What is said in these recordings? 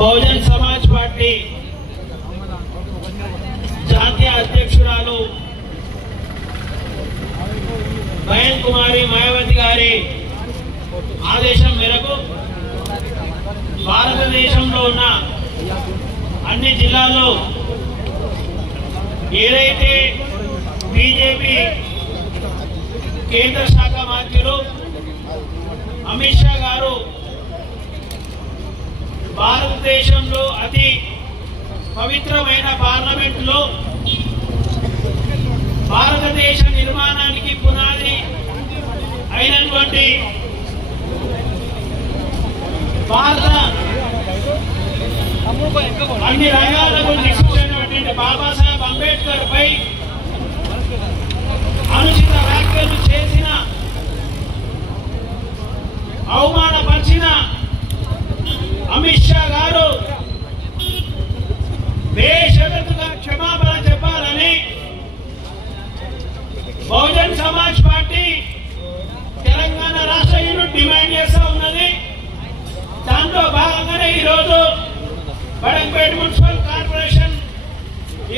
Bahujan Samaj party జాతీయ అధ్యక్షురాలు బయన్ కుమారి మాయావతి గారి ఆదేశం మేరకు భారతదేశంలో ఉన్న అన్ని జిల్లాల్లో ఏదైతే బీజేపీ కేంద్ర శాఖ మంత్రులు అమిత్ షా గారు భారతదేశంలో అతి పవిత్రమైన పార్లమెంటులో భారతదేశ నిర్మాణానికి పునాది అయినటువంటి భారత అన్ని రంగాలకు దిక్కున్నటువంటి బాబాసాహెబ్ అంబేద్కర్ పై అనుచిత వ్యాఖ్యలు చేసిన అవమానపరిచిన అమిత్ షా గారు బేషరతుగా క్షమాపణ చెప్పాలని బహుజన్ సమాజ్ పార్టీ తెలంగాణ రాష్ట్ర యూనిట్ డిమాండ్ చేస్తా ఉన్నది. దాంట్లో భాగంగానే ఈరోజు బడంపేట మున్సిపల్ కార్పొరేషన్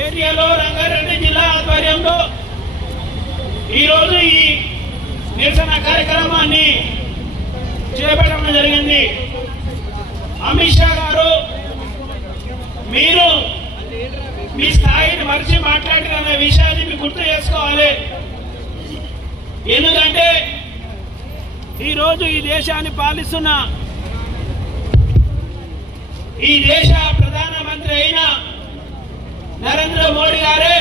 ఏరియాలో రంగారెడ్డి జిల్లా ఆధ్వర్యంలో ఈరోజు ఈ నిరసన కార్యక్రమాన్ని చేపట్టడం జరిగింది. అమిత్ షా గారు, మీరు మీ స్థాయిని మరిచి మాట్లాడిన విషయాన్ని మీకు గుర్తు చేసుకోవాలి. ఎందుకంటే ఈరోజు ఈ దేశాన్ని పాలిస్తున్న ఈ దేశ ప్రధానమంత్రి అయిన నరేంద్ర మోడీ గారే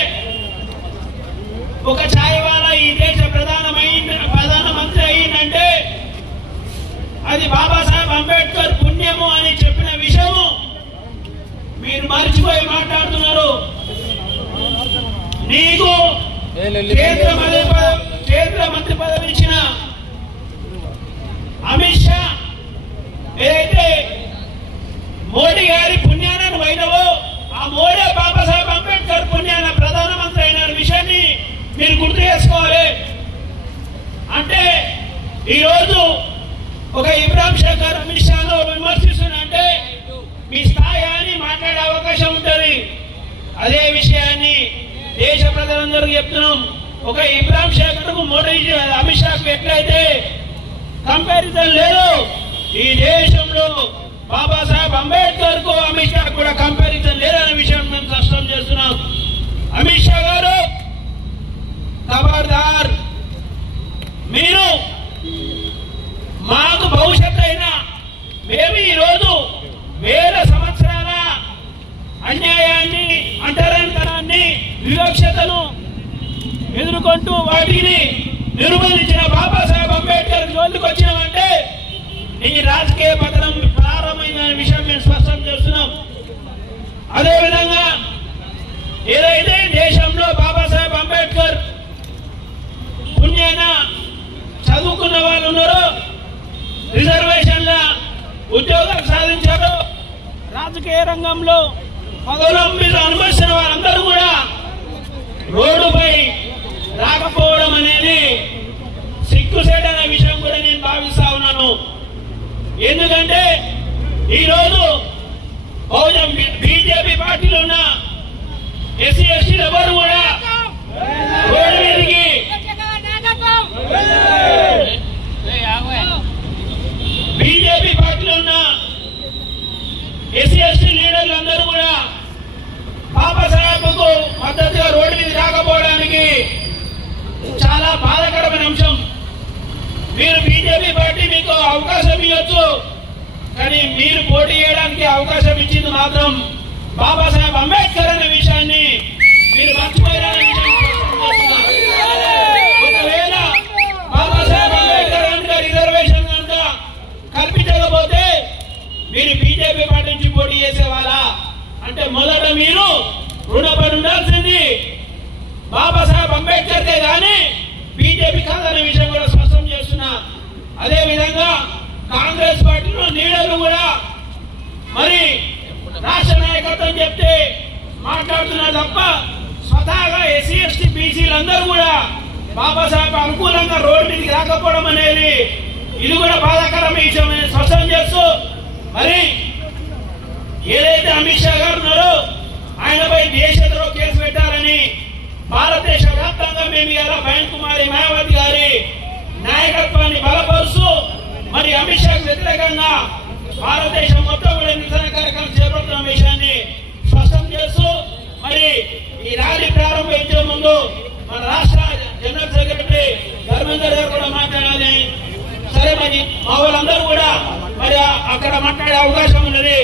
ఒక ఛాయవాలా ఈ దేశ ప్రధానమంత్రి అయిందంటే అది బాబాసాహెబ్ అంబేద్కర్ పుణ్యము అని చెప్పిన విషయము మీరు మర్చిపోయి మాట్లాడుతున్నారు. నీకు కేంద్ర మంత్రి పదవి ఇచ్చిన అమిత్ షా ఏదైతే మోడీ గారి పుణ్యాన అయినవో ఆ మోడీ బాబాసాహెబ్ అంబేద్కర్ పుణ్యాన ప్రధానమంత్రి అయిన విషయాన్ని మీరు గుర్తు చేసుకోవాలి. అంటే ఈరోజు ఒక ఇబ్రాహిం శంకర్ అమిత్ షాను విమర్శిస్తున్నంటే మీ స్థాయి అని మాట్లాడే అవకాశం ఉంటుంది. అదే విషయాన్ని దేశ ప్రజలందరికీ చెప్తున్నాం. ఒక ఇబ్రాహిం శంకర్ కు మోడీ అమిత్ షాకు ఎట్లయితే కంపారిజన్ లేదు, ఈ దేశంలో బాబాసాహెబ్ అంబేద్కర్ కు అమిత్ షా కూడా కంపారిజన్ లేదనే విషయం మేము స్పష్టం చేస్తున్నాం. అమిత్ షా గారు ఖబర్దార్, మీరు మాకు భవిష్యత్తు అయినా మేము ఈరోజు వేల సంవత్సరాల అన్యాయాన్ని, అంటరానితనాన్ని, వివక్షతను ఎదుర్కొంటూ వాటిని నిర్మూలించిన బాబాసాహెబ్ అంబేద్కర్ జోలికి వచ్చినామంటే ఈ రాజకీయ పతనం ప్రారంభమైన విషయం మేము స్పష్టం చేస్తున్నాం. అదేవిధంగా ఏదైతే దేశంలో బాబాసాహెబ్ అంబేద్కర్ పుణ్యాన చదువుకున్న వాళ్ళు ఉన్నారో, రిజర్వేషన్ల ఉద్యోగాలు సాధించారో, రాజకీయ రంగంలో పదవులను మీద అనుభవిస్తున్న వారందరూ కూడా రోడ్డుపై రాకపోవడం అనేది సిగ్గుసేట అనే విషయం కూడా నేను భావిస్తా ఉన్నాను. ఎందుకంటే ఈరోజు బీజేపీ పార్టీలో ఉన్న ఎస్సీ ఎస్టీలు ఎవరు కూడా రోడ్డు మీదకి బీజేపీ పార్టీలో ఉన్న ఎస్సీ ఎస్టీ లీడర్లు అందరూ కూడా బాబాసాహెబ్కు మద్దతుగా రోడ్డు మీద రాకపోవడానికి చాలా బాధాకరమైన అంశం. మీరు బీజేపీ పార్టీ మీకు అవకాశం ఇవ్వచ్చు, కానీ మీరు పోటీ చేయడానికి అవకాశం ఇచ్చింది మాత్రం బాబాసాహెబ్ అంబేద్కర్ అనే విషయాన్ని మీరు మర్చిపోయారనే విషయాన్ని ఒకవేళ బాబాసాహెబ్ అంబేద్కర్ కనుక రిజర్వేషన్ కనుక కల్పించకపోతే మీరు బీజేపీ పార్టీ నుంచి పోటీ చేసేవాళ్ళా అంటే మొదట మీరు రుణపడి ఉండాల్సింది బాబాసాహెబ్ అంబేద్కర్కే కానీ బీజేపీ కాదనే విషయం కూడా స్పష్టం చేస్తున్నా. అదేవిధంగా కాంగ్రెస్ పార్టీలో లీడర్లు కూడా మరి రాష్ట్ర నాయకత్వం చెప్తే మాట్లాడుతున్నారు తప్ప స్వతహాగా ఎస్సీ ఎస్టీ బీసీలందరూ కూడా బాబాసాహెబ్ అనుకూలంగా రోడ్డు మీదకి రాకపోవడం అనేది ఇది కూడా బాధాకరమైన విషయం స్పష్టం చేస్తూ మరి ఏదైతే అమిత్ షా గారు ఉన్నారో ఆయనపై దేశద్రోహ కేసు పెట్టాలని భారతదేశ వ్యాప్తంగా మేము ఇలా బయన్ కుమారి మాయావతి గారి నాయకత్వాన్ని బలపరుస్తూ మరి అమిత్ షాకు వ్యతిరేకంగా భారతదేశం మొత్తం కూడా నిరసన కార్యక్రమం చేపడుతున్న విషయాన్ని స్పష్టం చేస్తూ మరి ఈ ర్యాలీ ప్రారంభించే ముందు మన రాష్ట్ర జనరల్ సెక్రటరీ ధర్మేందర్ గారు కూడా మాట్లాడాలి. సరే మరి మా వాళ్ళందరూ కూడా మరి అక్కడ మాట్లాడే అవకాశం ఉన్నది.